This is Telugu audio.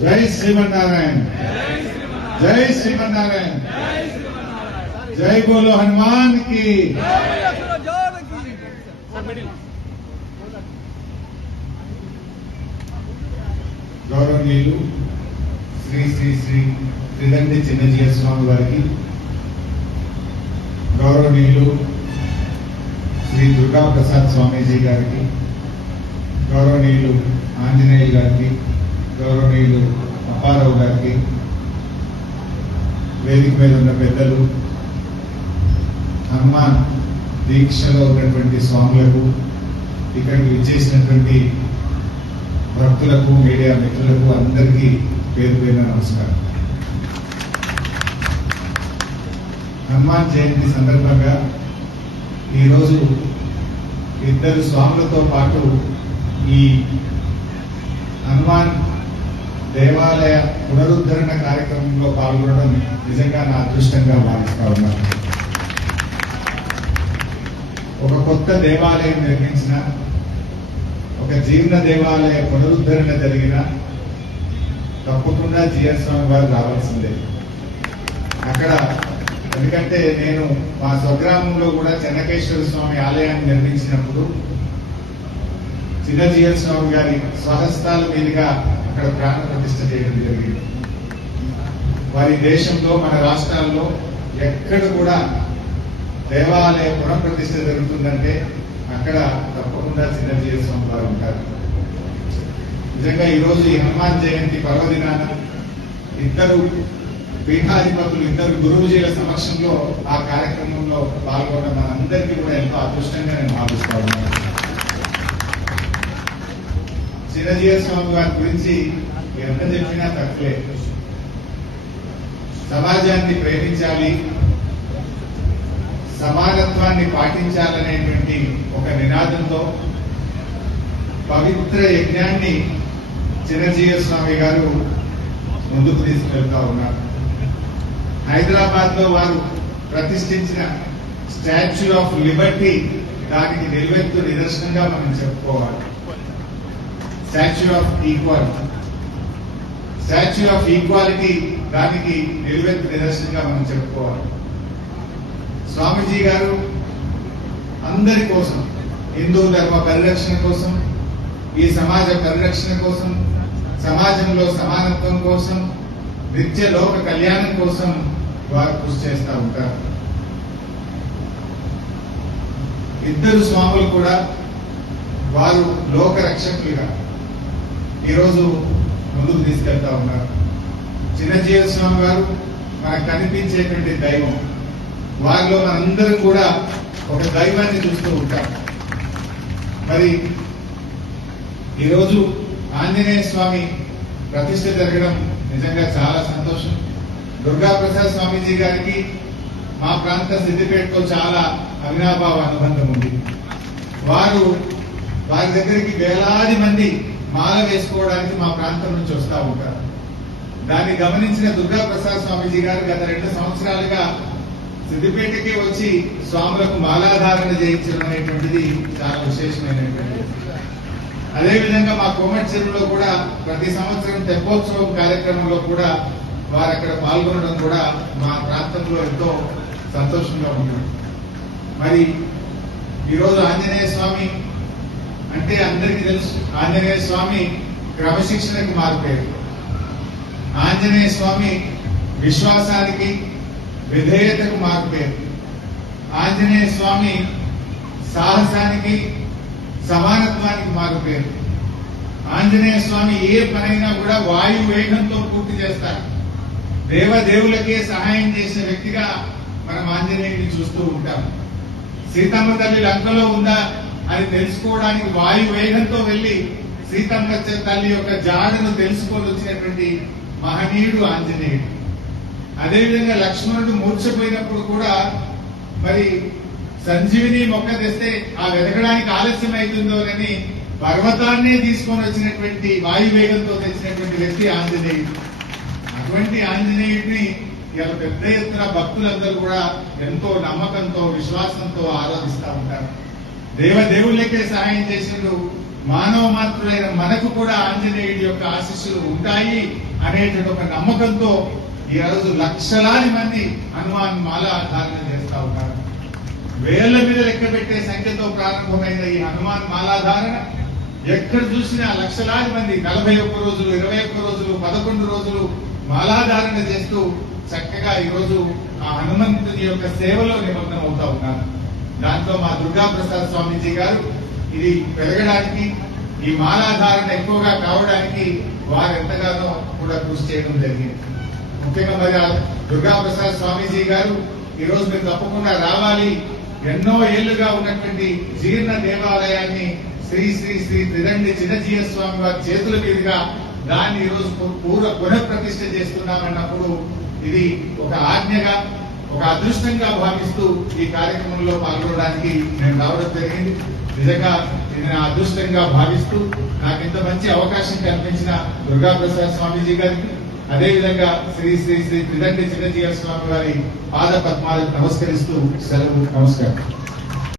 జై శ్రీమన్నారాయణ, జై శ్రీమన్నారాయణ, జై బోలో హనుమాన్ కి. గౌరవనీయులు శ్రీ శ్రీ శ్రీ త్రిదండి చిన్నజీయ స్వామి వారికి, గౌరవనీయులు శ్రీ దుర్గా ప్రసాద్ స్వామీజీ గారికి, గౌరవనీయులు ఆంజనేయులు గారికి, గౌరవనీయులు అప్పారావు గారికి, వేదిక మీద ఉన్న పెద్దలు, హనుమాన్ దీక్షలో ఉన్నటువంటి స్వాములకు, ఇక్కడికి విచ్చేసినటువంటి భక్తులకు, మీడియా మిత్రులకు అందరికీ పేరు పేరున నమస్కారం. హనుమాన్ జయంతి సందర్భంగా ఈరోజు ఇద్దరు స్వాములతో పాటు ఈ హనుమాన్ దేవాలయ పునరుద్ధరణ కార్యక్రమంలో పాల్గొనడం నిజంగా నా అదృష్టంగా భావిస్తా ఉన్నాను. ఒక కొత్త దేవాలయం నిర్మించిన, ఒక జీర్ణ దేవాలయ పునరుద్ధరణ జరిగిన తప్పకుండా జిఎస్ స్వామి వారు రావాల్సిందే అక్కడ. ఎందుకంటే నేను మా స్వగ్రామంలో కూడా చెన్నకేశ్వర స్వామి ఆలయాన్ని నిర్మించినప్పుడు చిన్న జిఎస్ స్వామి గారి స్వహస్తాల మీదుగా అక్కడ ప్రాణ ప్రతిష్ఠ చేయడం జరిగింది. వారి దేశంలో, మన రాష్ట్రాల్లో ఎక్కడ కూడా దేవాలయ పునఃప్రతిష్ఠ జరుగుతుందంటే అక్కడ తప్పకుండా చిన్న జిఎస్ స్వామి వారు ఉంటారు. నిజంగా ఈరోజు ఈ హనుమాన్ జయంతి పర్వదినాన ఇద్దరు పీఠాధిపతులు, ఇద్దరు గురువుజీల సమక్షంలో ఆ కార్యక్రమంలో పాల్గొనడం మనందరికీ కూడా ఎంతో అదృష్టంగా నేను భావిస్తా ఉన్నాను. చిన్నజీయ స్వామి వారి గురించి ఎంత చెప్పినా తక్కువే. సమాజాన్ని ప్రేమించాలి, సమానత్వాన్ని పాటించాలనేటువంటి ఒక నినాదంతో పవిత్ర యజ్ఞాన్ని చిన్నజీయ స్వామి గారు ముందుకు తీసుకెళ్తా ఉన్నారు. హైదరాబాద్ లో వారు ప్రతిష్ఠించిన స్టాచ్యూ ఆఫ్ లిబర్టీ దానికి నిలువెత్తు నిదర్శనంగా మనం చెప్పుకోవాలి. Statue of equality, statue of equality దానికి నిలువెత్తు నిదర్శనంగా మనం చెప్పుకోవాలి. స్వామీజీ గారు అందరి కోసం, హిందూ ధర్మ పరిరక్షణ కోసం, ఈ సమాజ పరిరక్షణ కోసం, సమాజంలో సమానత్వం కోసం, నిత్య లోక కళ్యాణం కోసం వారు కృషి చేస్తూ ఉంటారు. ఇద్దరు స్వాములు కూడా వారు లోక రక్షకులుగా ఈరోజు ముందుకు తీసుకెళ్తా ఉన్నారు. చిన్నజీవ స్వామి గారు మనకు కనిపించేటువంటి దైవం. వారిలో మనందరం కూడా ఒక దైవాన్ని చూస్తూ ఉంటాం. మరి ఈరోజు ఆంజనేయ స్వామి ప్రతిష్ఠ జరగడం నిజంగా చాలా సంతోషం. దుర్గా ప్రసాద్ స్వామీజీ గారికి మా ప్రాంత సిద్దిపేటతో చాలా అవినాభావ అనుబంధం ఉంది. వారి దగ్గరికి వేలాది మంది మాల వేసుకోవడానికి మా ప్రాంతం నుంచి వస్తూ ఉంటారు. దాన్ని గమనించిన దుర్గా ప్రసాద్ స్వామీజీ గారు గత 2 సంవత్సరాలుగా సిద్దిపేటకే వచ్చి స్వాములకు మాలాధారణ చేయించడం అనేటువంటిది చాలా విశేషమైనటువంటిది. అదేవిధంగా మా కోమటి చెరువులో కూడా ప్రతి సంవత్సరం తెప్పోత్సవం కార్యక్రమంలో కూడా వారు అక్కడ పాల్గొనడం కూడా మా ప్రాంతంలో ఎంతో సంతోషంగా ఉంటుంది. మరి ఈరోజు ఆంజనేయ స్వామి అంటే అందరికీ తెలుసు. ఆంజనేయ స్వామి క్రమశిక్షణకు మారిపోయారు. ఆంజనేయ స్వామి విశ్వాసానికి, విధేయతకు మారిపోయారు. ఆంజనేయ స్వామి సాహసానికి, సమానత్వానికి మారిపోయారు. ఆంజనేయ స్వామి ఏ పనైనా కూడా వాయు వేగంతో పూర్తి చేస్తారు. దేవదేవులకే సహాయం చేసే వ్యక్తిగా మనం ఆంజనేయుడిని చూస్తూ ఉంటాం. సీతమ్మ తల్లి లంకలో ఉందా అని తెలుసుకోవడానికి వాయు వేగంతో వెళ్లి సీతమ్మ తల్లి యొక్క జాడను తెలుసుకొని వచ్చినటువంటి మహనీయుడు ఆంజనేయుడు. అదేవిధంగా లక్ష్మణుడు మూర్ఛపోయినప్పుడు కూడా మరి సంజీవిని మొక్క తెస్తే ఆ వెతకడానికి ఆలస్యం అవుతుందోనని పర్వతాన్నే తీసుకొని వచ్చినటువంటి వాయువేగంతో తెచ్చినటువంటి వ్యక్తి ఆంజనేయుడు. అటువంటి ఆంజనేయుడిని ఇలా పెద్ద ఎత్తున భక్తులందరూ కూడా ఎంతో నమ్మకంతో, విశ్వాసంతో ఆరాధిస్తూ ఉంటారు. దేవదేవులకే సహాయం చేసినట్టు మానవ మాత్రులైన మనకు కూడా ఆంజనేయుడి యొక్క ఆశీస్సులు ఉంటాయి అనేటువంటి ఒక నమ్మకంతో ఈ రోజు లక్షలాది మంది హనుమాన్ మాల ధారణ చేస్తా ఉన్నారు. వేల మీద లెక్క పెట్టే సంఖ్యతో ప్రారంభమైన ఈ హనుమాన్ మాలాధారణ ఎక్కడ చూసినా లక్షలాది మంది 41 రోజులు, 21 రోజులు, 11 రోజులు మాలాధారణ చేస్తూ చక్కగా ఈరోజు ఆ హనుమంతుని యొక్క సేవలో నిమగ్నం అవుతా ఉన్నారు. దాంట్లో మా దుర్గా ప్రసాద్ స్వామీజీ గారు ఇది పెరగడానికి, ఈ మాలాధారణ ఎక్కువగా కావడానికి వారు ఎంతగానో కూడా కృషి చేయడం జరిగింది. ముఖ్యంగా మరి దుర్గా ప్రసాద్ స్వామీజీ గారు ఈరోజు మీరు తప్పకుండా రావాలి. ఎన్నో ఏళ్లుగా ఉన్నటువంటి జీర్ణ దేవాలయాన్ని శ్రీ శ్రీ శ్రీ త్రిదండి చిన్నజీయ స్వామి వారి చేతుల మీదుగా దాన్ని ఈరోజు పునఃప్రతిష్ఠ చేస్తున్నామన్నప్పుడు ఇది ఒక ఆజ్ఞగా, ఒక అదృష్టంగా భావిస్తూ ఈ కార్యక్రమంలో పాల్గొనడానికి నేను రావడం జరిగింది. నిజంగా ఇది నా అదృష్టంగా భావిస్తూ నాకు ఇంత మంచి అవకాశం కల్పించిన దుర్గా ప్రసాద్ స్వామీజీ గారికి, అదేవిధంగా శ్రీ శ్రీ శ్రీ త్రిదండి చిన్నజీయ స్వామి వారి పాద పద్మాలకు నమస్కరిస్తూ సెలవు. నమస్కారం.